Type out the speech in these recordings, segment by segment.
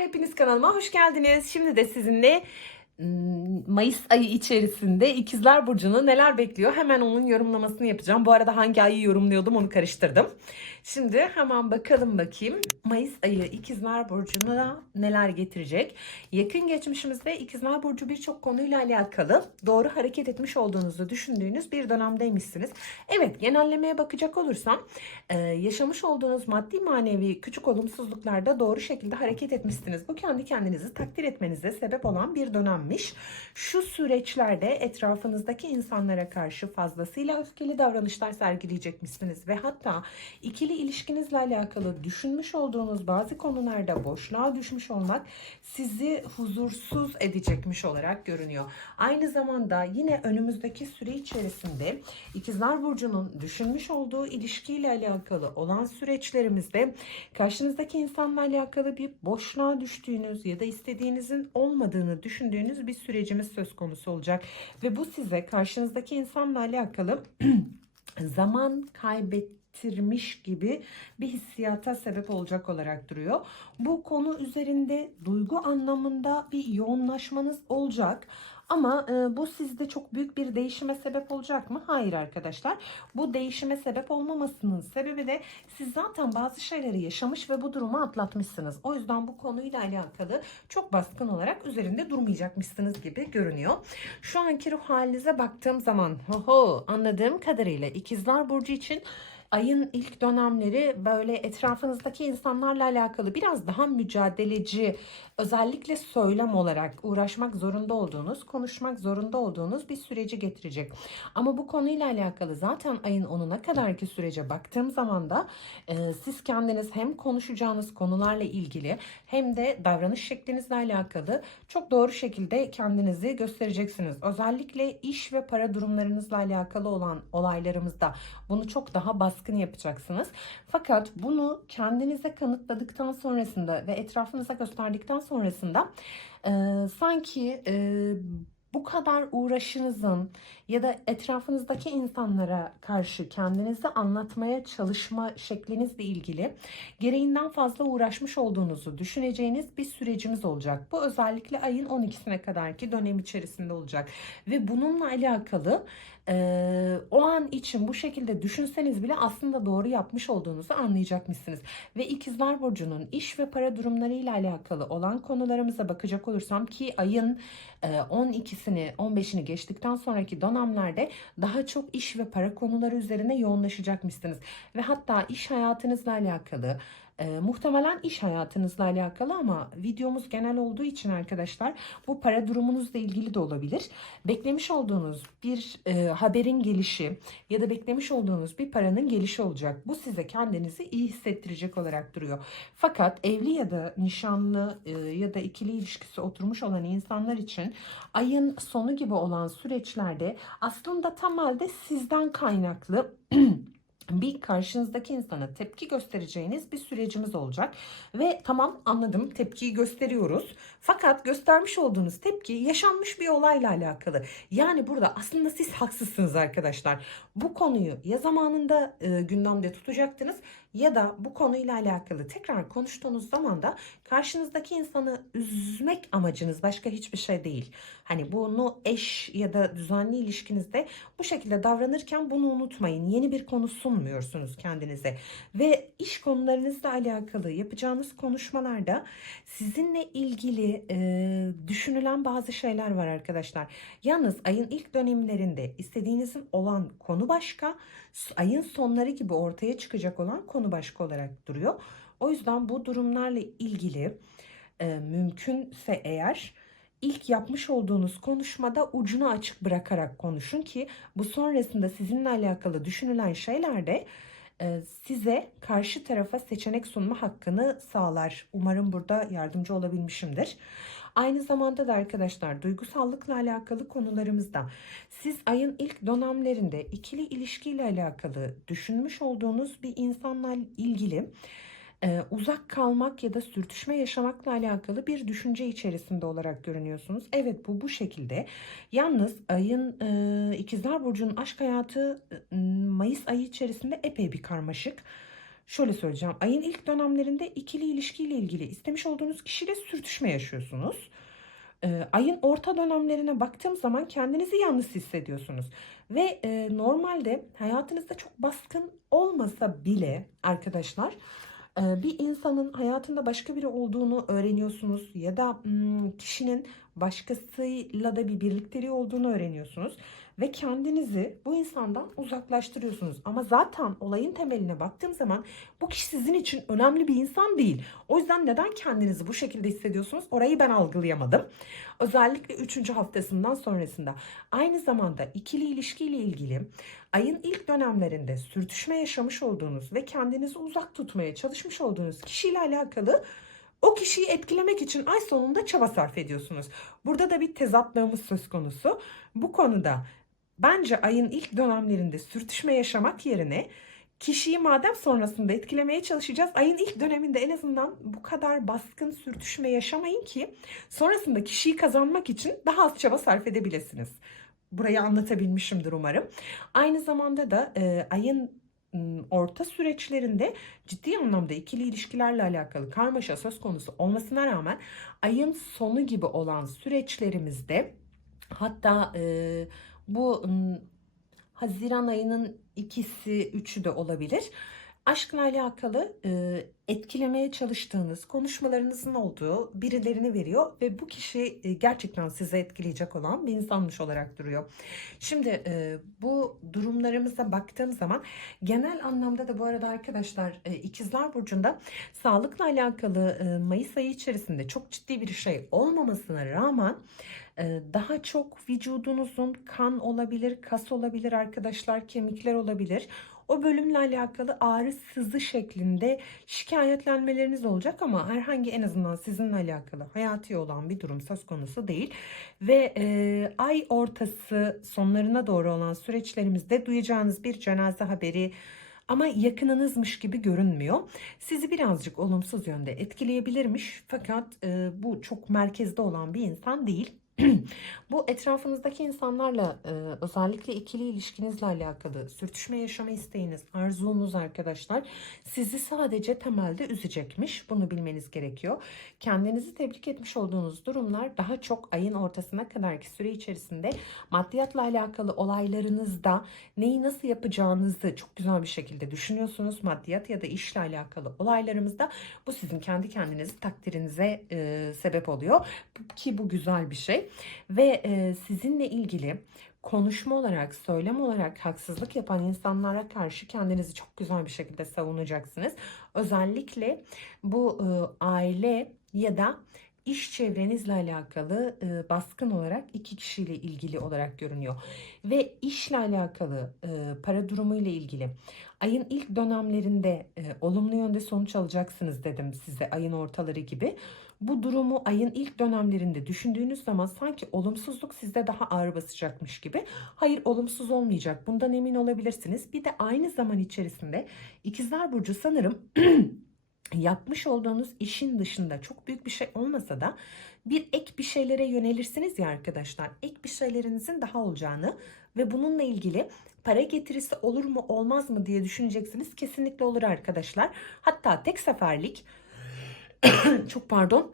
hepiniz kanalıma hoş geldiniz. Şimdi de sizinle ım, Mayıs ayı içerisinde İkizler Burcu'nu neler bekliyor hemen onun yorumlamasını yapacağım. Bu arada hangi ayı yorumluyordum onu karıştırdım. Şimdi hemen bakalım bakayım Mayıs ayı İkizler Burcu'na neler getirecek. Yakın geçmişimizde İkizler Burcu birçok konuyla alakalı doğru hareket etmiş olduğunuzu düşündüğünüz bir dönemdeymişsiniz. Evet genellemeye bakacak olursam e, yaşamış olduğunuz maddi manevi küçük olumsuzluklarda doğru şekilde hareket etmişsiniz. Bu kendi kendinizi takdir etmenize sebep olan bir dönemmiş. Şu süreçlerde etrafınızdaki insanlara karşı fazlasıyla öfkeli davranışlar sergileyecekmişsiniz ve hatta ikili ilişkinizle alakalı düşünmüş olduğunuz bazı konularda boşluğa düşmüş olmak sizi huzursuz edecekmiş olarak görünüyor. Aynı zamanda yine önümüzdeki süre içerisinde İkizler Burcu'nun düşünmüş olduğu ilişkiyle alakalı olan süreçlerimizde karşınızdaki insanla alakalı bir boşluğa düştüğünüz ya da istediğinizin olmadığını düşündüğünüz bir sürecimiz söz konusu olacak. Ve bu size karşınızdaki insanla alakalı zaman kaybettirmiş gibi bir hissiyata sebep olacak olarak duruyor. Bu konu üzerinde duygu anlamında bir yoğunlaşmanız olacak. Ama e, bu sizde çok büyük bir değişime sebep olacak mı? Hayır arkadaşlar. Bu değişime sebep olmamasının sebebi de siz zaten bazı şeyleri yaşamış ve bu durumu atlatmışsınız. O yüzden bu konuyla alakalı çok baskın olarak üzerinde durmayacakmışsınız gibi görünüyor. Şu anki ruh halinize baktığım zaman ho anladığım kadarıyla ikizler burcu için ayın ilk dönemleri böyle etrafınızdaki insanlarla alakalı biraz daha mücadeleci, özellikle söylem olarak uğraşmak zorunda olduğunuz, konuşmak zorunda olduğunuz bir süreci getirecek. Ama bu konuyla alakalı zaten ayın 10'una kadarki sürece baktığım zaman da e, siz kendiniz hem konuşacağınız konularla ilgili hem de davranış şeklinizle alakalı çok doğru şekilde kendinizi göstereceksiniz. Özellikle iş ve para durumlarınızla alakalı olan olaylarımızda bunu çok daha baskın yapacaksınız. Fakat bunu kendinize kanıtladıktan sonrasında ve etrafınıza gösterdikten sonrasında e, sanki e, bu kadar uğraşınızın ya da etrafınızdaki insanlara karşı kendinizi anlatmaya çalışma şeklinizle ilgili gereğinden fazla uğraşmış olduğunuzu düşüneceğiniz bir sürecimiz olacak. Bu özellikle ayın 12'sine kadarki dönem içerisinde olacak. Ve bununla alakalı e, o an için bu şekilde düşünseniz bile aslında doğru yapmış olduğunuzu anlayacakmışsınız. Ve ikizler burcunun iş ve para durumlarıyla alakalı olan konularımıza bakacak olursam ki ayın e, 12'sini 15'ini geçtikten sonraki dönemlerde daha çok iş ve para konuları üzerine yoğunlaşacakmışsınız. Ve hatta iş hayatınızla alakalı e, muhtemelen iş hayatınızla alakalı ama videomuz genel olduğu için arkadaşlar bu para durumunuzla ilgili de olabilir. Beklemiş olduğunuz bir e, haberin gelişi ya da beklemiş olduğunuz bir paranın gelişi olacak. Bu size kendinizi iyi hissettirecek olarak duruyor. Fakat evli ya da nişanlı e, ya da ikili ilişkisi oturmuş olan insanlar için ayın sonu gibi olan süreçlerde aslında temelde sizden kaynaklı bir karşınızdaki insana tepki göstereceğiniz bir sürecimiz olacak. Ve tamam anladım tepkiyi gösteriyoruz. Fakat göstermiş olduğunuz tepki yaşanmış bir olayla alakalı. Yani burada aslında siz haksızsınız arkadaşlar. Bu konuyu ya zamanında e, gündemde tutacaktınız ya da bu konuyla alakalı tekrar konuştuğunuz zaman da karşınızdaki insanı üzmek amacınız başka hiçbir şey değil. Hani bunu eş ya da düzenli ilişkinizde bu şekilde davranırken bunu unutmayın. Yeni bir konu sunmuyorsunuz kendinize. Ve iş konularınızla alakalı yapacağınız konuşmalarda sizinle ilgili e, düşünülen bazı şeyler var arkadaşlar. Yalnız ayın ilk dönemlerinde istediğinizin olan konu başka, ayın sonları gibi ortaya çıkacak olan konu başka olarak duruyor. O yüzden bu durumlarla ilgili e, mümkünse eğer ilk yapmış olduğunuz konuşmada ucunu açık bırakarak konuşun ki bu sonrasında sizinle alakalı düşünülen şeylerde e, size karşı tarafa seçenek sunma hakkını sağlar. Umarım burada yardımcı olabilmişimdir. Aynı zamanda da arkadaşlar duygusallıkla alakalı konularımızda siz ayın ilk dönemlerinde ikili ilişkiyle alakalı düşünmüş olduğunuz bir insanla ilgili e, uzak kalmak ya da sürtüşme yaşamakla alakalı bir düşünce içerisinde olarak görünüyorsunuz. Evet bu bu şekilde. Yalnız ayın e, ikizler burcunun aşk hayatı e, Mayıs ayı içerisinde epey bir karmaşık. şöyle söyleyeceğim. Ayın ilk dönemlerinde ikili ilişkiyle ilgili istemiş olduğunuz kişiyle sürtüşme yaşıyorsunuz. Ee, ayın orta dönemlerine baktığım zaman kendinizi yalnız hissediyorsunuz. Ve e, normalde hayatınızda çok baskın olmasa bile arkadaşlar e, bir insanın hayatında başka biri olduğunu öğreniyorsunuz ya da hmm, kişinin başkasıyla da bir birlikteliği olduğunu öğreniyorsunuz ve kendinizi bu insandan uzaklaştırıyorsunuz. Ama zaten olayın temeline baktığım zaman bu kişi sizin için önemli bir insan değil. O yüzden neden kendinizi bu şekilde hissediyorsunuz? Orayı ben algılayamadım. Özellikle 3. haftasından sonrasında. Aynı zamanda ikili ilişkiyle ilgili ayın ilk dönemlerinde sürtüşme yaşamış olduğunuz ve kendinizi uzak tutmaya çalışmış olduğunuz kişiyle alakalı o kişiyi etkilemek için ay sonunda çaba sarf ediyorsunuz. Burada da bir tezatlığımız söz konusu. Bu konuda bence ayın ilk dönemlerinde sürtüşme yaşamak yerine kişiyi madem sonrasında etkilemeye çalışacağız. Ayın ilk döneminde en azından bu kadar baskın sürtüşme yaşamayın ki sonrasında kişiyi kazanmak için daha az çaba sarf edebilirsiniz. Burayı anlatabilmişimdir umarım. Aynı zamanda da e, ayın orta süreçlerinde ciddi anlamda ikili ilişkilerle alakalı karmaşa söz konusu olmasına rağmen ayın sonu gibi olan süreçlerimizde hatta e, bu Haziran ayının ikisi, üçü de olabilir. Aşkla alakalı e, etkilemeye çalıştığınız konuşmalarınızın olduğu birilerini veriyor ve bu kişi e, gerçekten size etkileyecek olan bir insanmış olarak duruyor. Şimdi e, bu durumlarımıza baktığım zaman genel anlamda da bu arada arkadaşlar e, İkizler Burcu'nda sağlıkla alakalı e, Mayıs ayı içerisinde çok ciddi bir şey olmamasına rağmen daha çok vücudunuzun kan olabilir, kas olabilir arkadaşlar, kemikler olabilir. O bölümle alakalı ağrı sızı şeklinde şikayetlenmeleriniz olacak ama herhangi en azından sizinle alakalı hayati olan bir durum söz konusu değil. Ve e, ay ortası sonlarına doğru olan süreçlerimizde duyacağınız bir cenaze haberi ama yakınınızmış gibi görünmüyor. Sizi birazcık olumsuz yönde etkileyebilirmiş fakat e, bu çok merkezde olan bir insan değil. Bu etrafınızdaki insanlarla e, özellikle ikili ilişkinizle alakalı sürtüşme yaşama isteğiniz, arzunuz arkadaşlar sizi sadece temelde üzecekmiş. Bunu bilmeniz gerekiyor. Kendinizi tebrik etmiş olduğunuz durumlar daha çok ayın ortasına kadarki süre içerisinde maddiyatla alakalı olaylarınızda neyi nasıl yapacağınızı çok güzel bir şekilde düşünüyorsunuz. Maddiyat ya da işle alakalı olaylarımızda bu sizin kendi kendinizi takdirinize e, sebep oluyor ki bu güzel bir şey ve e, sizinle ilgili konuşma olarak, söylem olarak haksızlık yapan insanlara karşı kendinizi çok güzel bir şekilde savunacaksınız. Özellikle bu e, aile ya da iş çevrenizle alakalı e, baskın olarak iki kişiyle ilgili olarak görünüyor. Ve işle alakalı, e, para durumu ile ilgili ayın ilk dönemlerinde e, olumlu yönde sonuç alacaksınız dedim size ayın ortaları gibi. Bu durumu ayın ilk dönemlerinde düşündüğünüz zaman sanki olumsuzluk sizde daha ağır basacakmış gibi. Hayır olumsuz olmayacak. Bundan emin olabilirsiniz. Bir de aynı zaman içerisinde İkizler Burcu sanırım yapmış olduğunuz işin dışında çok büyük bir şey olmasa da bir ek bir şeylere yönelirsiniz ya arkadaşlar. Ek bir şeylerinizin daha olacağını ve bununla ilgili para getirisi olur mu olmaz mı diye düşüneceksiniz. Kesinlikle olur arkadaşlar. Hatta tek seferlik çok pardon.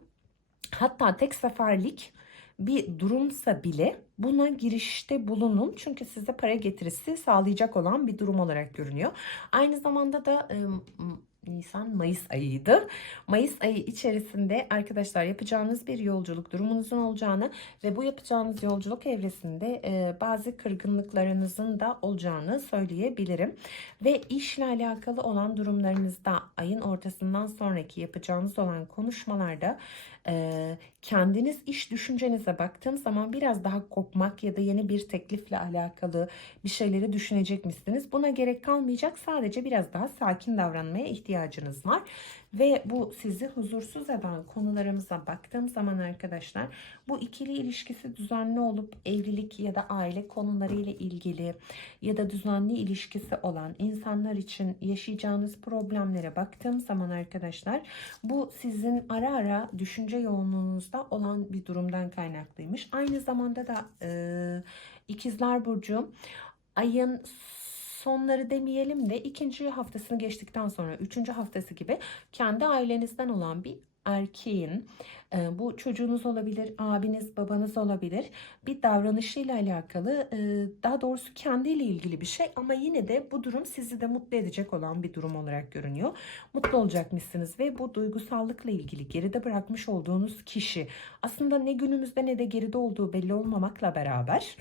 Hatta tek seferlik bir durumsa bile buna girişte bulunun. Çünkü size para getirisi sağlayacak olan bir durum olarak görünüyor. Aynı zamanda da Nisan Mayıs ayıydı. Mayıs ayı içerisinde arkadaşlar yapacağınız bir yolculuk durumunuzun olacağını ve bu yapacağınız yolculuk evresinde e, bazı kırgınlıklarınızın da olacağını söyleyebilirim. Ve işle alakalı olan durumlarınızda ayın ortasından sonraki yapacağınız olan konuşmalarda e, kendiniz iş düşüncenize baktığım zaman biraz daha kopmak ya da yeni bir teklifle alakalı bir şeyleri düşünecek misiniz? Buna gerek kalmayacak. Sadece biraz daha sakin davranmaya ihtiyacınız var. Ve bu sizi huzursuz eden konularımıza baktığım zaman arkadaşlar bu ikili ilişkisi düzenli olup evlilik ya da aile konularıyla ilgili ya da düzenli ilişkisi olan insanlar için yaşayacağınız problemlere baktığım zaman arkadaşlar bu sizin ara ara düşünce yoğunluğunuzda olan bir durumdan kaynaklıymış. Aynı zamanda da e, ikizler burcu ayın sonları demeyelim de ikinci haftasını geçtikten sonra üçüncü haftası gibi kendi ailenizden olan bir erkeğin e, bu çocuğunuz olabilir, abiniz, babanız olabilir bir davranışıyla alakalı e, daha doğrusu kendiyle ilgili bir şey ama yine de bu durum sizi de mutlu edecek olan bir durum olarak görünüyor. Mutlu olacakmışsınız ve bu duygusallıkla ilgili geride bırakmış olduğunuz kişi aslında ne günümüzde ne de geride olduğu belli olmamakla beraber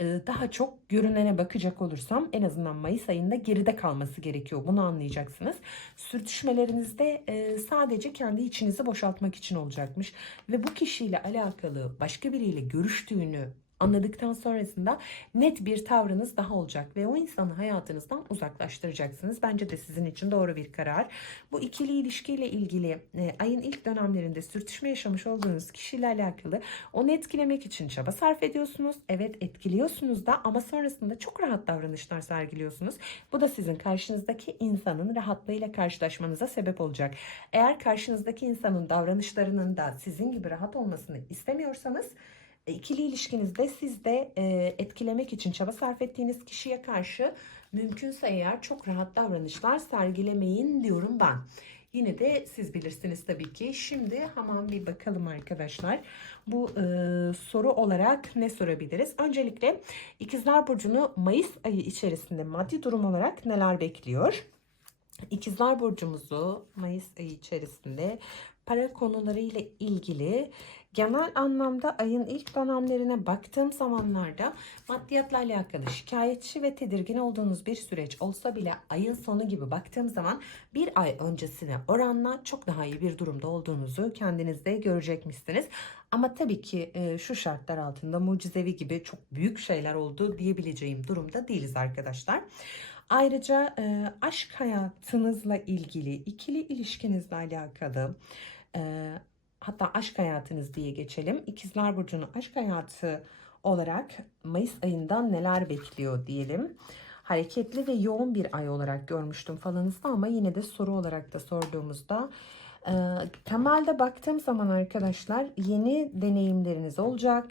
daha çok görünene bakacak olursam en azından Mayıs ayında geride kalması gerekiyor. Bunu anlayacaksınız. Sürtüşmelerinizde e, sadece kendi içinizi boşaltmak için olacakmış. Ve bu kişiyle alakalı başka biriyle görüştüğünü anladıktan sonrasında net bir tavrınız daha olacak ve o insanı hayatınızdan uzaklaştıracaksınız. Bence de sizin için doğru bir karar. Bu ikili ilişkiyle ilgili e, ayın ilk dönemlerinde sürtüşme yaşamış olduğunuz kişiyle alakalı onu etkilemek için çaba sarf ediyorsunuz. Evet etkiliyorsunuz da ama sonrasında çok rahat davranışlar sergiliyorsunuz. Bu da sizin karşınızdaki insanın rahatlığıyla karşılaşmanıza sebep olacak. Eğer karşınızdaki insanın davranışlarının da sizin gibi rahat olmasını istemiyorsanız ikili ilişkinizde siz de e, etkilemek için çaba sarf ettiğiniz kişiye karşı mümkünse eğer çok rahat davranışlar sergilemeyin diyorum ben. Yine de siz bilirsiniz tabii ki. Şimdi hemen bir bakalım arkadaşlar. Bu e, soru olarak ne sorabiliriz? Öncelikle İkizler Burcu'nu Mayıs ayı içerisinde maddi durum olarak neler bekliyor? İkizler Burcu'muzu Mayıs ayı içerisinde para konularıyla ilgili genel anlamda ayın ilk dönemlerine baktığım zamanlarda maddiyatla alakalı şikayetçi ve tedirgin olduğunuz bir süreç olsa bile ayın sonu gibi baktığım zaman bir ay öncesine oranla çok daha iyi bir durumda olduğunuzu kendinizde görecekmişsiniz. Ama tabii ki e, şu şartlar altında mucizevi gibi çok büyük şeyler oldu diyebileceğim durumda değiliz arkadaşlar. Ayrıca e, aşk hayatınızla ilgili, ikili ilişkinizle alakalı, e, hatta aşk hayatınız diye geçelim. İkizler Burcu'nun aşk hayatı olarak Mayıs ayından neler bekliyor diyelim. Hareketli ve yoğun bir ay olarak görmüştüm falanızda ama yine de soru olarak da sorduğumuzda temelde baktığım zaman arkadaşlar yeni deneyimleriniz olacak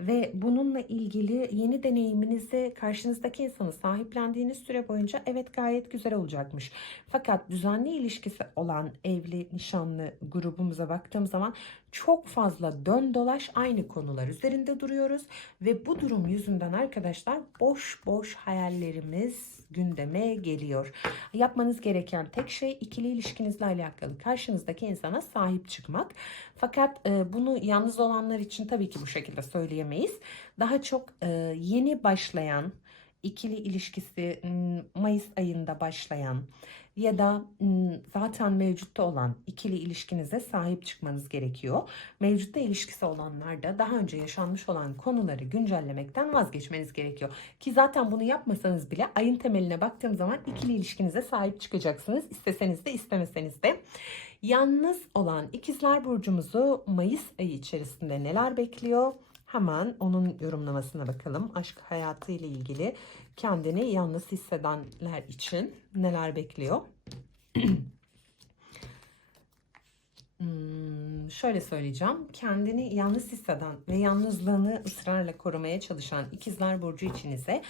ve bununla ilgili yeni deneyiminizi karşınızdaki insanı sahiplendiğiniz süre boyunca evet gayet güzel olacakmış. Fakat düzenli ilişkisi olan evli, nişanlı grubumuza baktığım zaman çok fazla dön dolaş aynı konular üzerinde duruyoruz ve bu durum yüzünden arkadaşlar boş boş hayallerimiz gündeme geliyor. Yapmanız gereken tek şey ikili ilişkinizle alakalı karşınızdaki insana sahip çıkmak. Fakat e, bunu yalnız olanlar için tabii ki bu şekilde söyleyemeyiz. Daha çok e, yeni başlayan ikili ilişkisi Mayıs ayında başlayan ya da zaten mevcutta olan ikili ilişkinize sahip çıkmanız gerekiyor. Mevcutta ilişkisi olanlar da daha önce yaşanmış olan konuları güncellemekten vazgeçmeniz gerekiyor. Ki zaten bunu yapmasanız bile ayın temeline baktığım zaman ikili ilişkinize sahip çıkacaksınız. İsteseniz de istemeseniz de. Yalnız olan ikizler burcumuzu Mayıs ayı içerisinde neler bekliyor? Hemen onun yorumlamasına bakalım. Aşk hayatı ile ilgili kendini yalnız hissedenler için neler bekliyor? Hmm, şöyle söyleyeceğim. Kendini yalnız hisseden ve yalnızlığını ısrarla korumaya çalışan ikizler burcu içinize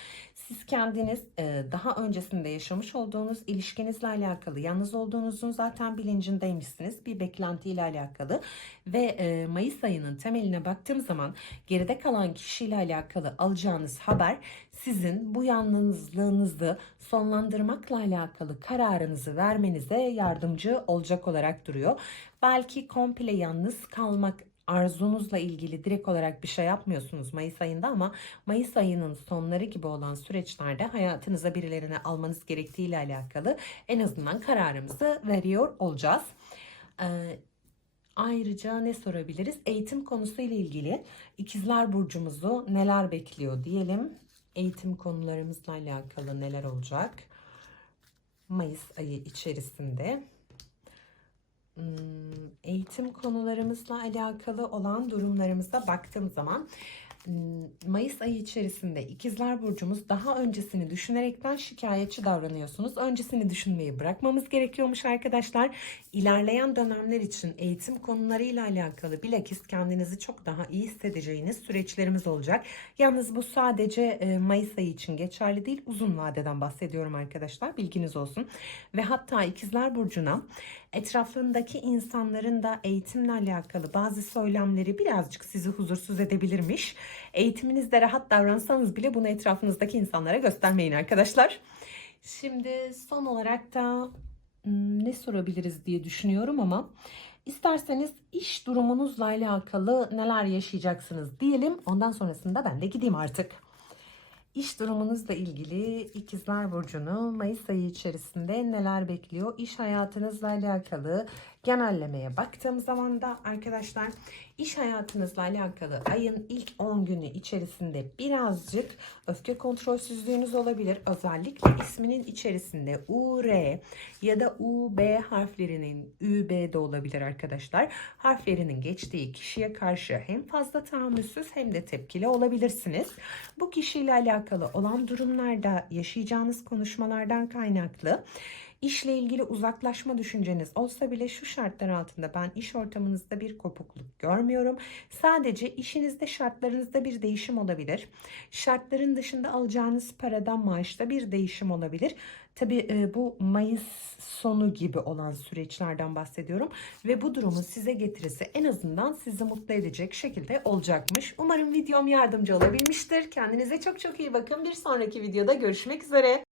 siz kendiniz e, daha öncesinde yaşamış olduğunuz ilişkinizle alakalı yalnız olduğunuzun zaten bilincindeymişsiniz. Bir beklentiyle alakalı ve e, Mayıs ayının temeline baktığım zaman geride kalan kişiyle alakalı alacağınız haber sizin bu yalnızlığınızı sonlandırmakla alakalı kararınızı vermenize yardımcı olacak olarak duruyor. Belki komple yalnız kalmak arzunuzla ilgili direkt olarak bir şey yapmıyorsunuz Mayıs ayında ama Mayıs ayının sonları gibi olan süreçlerde hayatınıza birilerini almanız gerektiği ile alakalı en azından kararımızı veriyor olacağız. Ee, Ayrıca ne sorabiliriz? Eğitim konusu ile ilgili ikizler burcumuzu neler bekliyor diyelim. Eğitim konularımızla alakalı neler olacak? Mayıs ayı içerisinde. Eğitim konularımızla alakalı olan durumlarımıza baktığım zaman Hmm, Mayıs ayı içerisinde ikizler burcumuz daha öncesini düşünerekten şikayetçi davranıyorsunuz. Öncesini düşünmeyi bırakmamız gerekiyormuş arkadaşlar. İlerleyen dönemler için eğitim konularıyla alakalı bilakis kendinizi çok daha iyi hissedeceğiniz süreçlerimiz olacak. Yalnız bu sadece e, Mayıs ayı için geçerli değil. Uzun vadeden bahsediyorum arkadaşlar. Bilginiz olsun. Ve hatta ikizler burcuna etrafındaki insanların da eğitimle alakalı bazı söylemleri birazcık sizi huzursuz edebilirmiş. Eğitiminizde rahat davransanız bile bunu etrafınızdaki insanlara göstermeyin arkadaşlar. Şimdi son olarak da hmm, ne sorabiliriz diye düşünüyorum ama isterseniz iş durumunuzla alakalı neler yaşayacaksınız diyelim. Ondan sonrasında ben de gideyim artık. İş durumunuzla ilgili İkizler Burcu'nu Mayıs ayı içerisinde neler bekliyor? İş hayatınızla alakalı genellemeye baktığım zaman da arkadaşlar iş hayatınızla alakalı ayın ilk 10 günü içerisinde birazcık öfke kontrolsüzlüğünüz olabilir. Özellikle isminin içerisinde U, R ya da U, B harflerinin Ü, B de olabilir arkadaşlar. Harflerinin geçtiği kişiye karşı hem fazla tahammülsüz hem de tepkili olabilirsiniz. Bu kişiyle alakalı olan durumlarda yaşayacağınız konuşmalardan kaynaklı işle ilgili uzaklaşma düşünceniz olsa bile şu şartlar altında ben iş ortamınızda bir kopukluk görmüyorum. Sadece işinizde şartlarınızda bir değişim olabilir. Şartların dışında alacağınız paradan maaşta bir değişim olabilir. Tabii e, bu Mayıs sonu gibi olan süreçlerden bahsediyorum ve bu durumun size getirisi en azından sizi mutlu edecek şekilde olacakmış. Umarım videom yardımcı olabilmiştir. Kendinize çok çok iyi bakın. Bir sonraki videoda görüşmek üzere.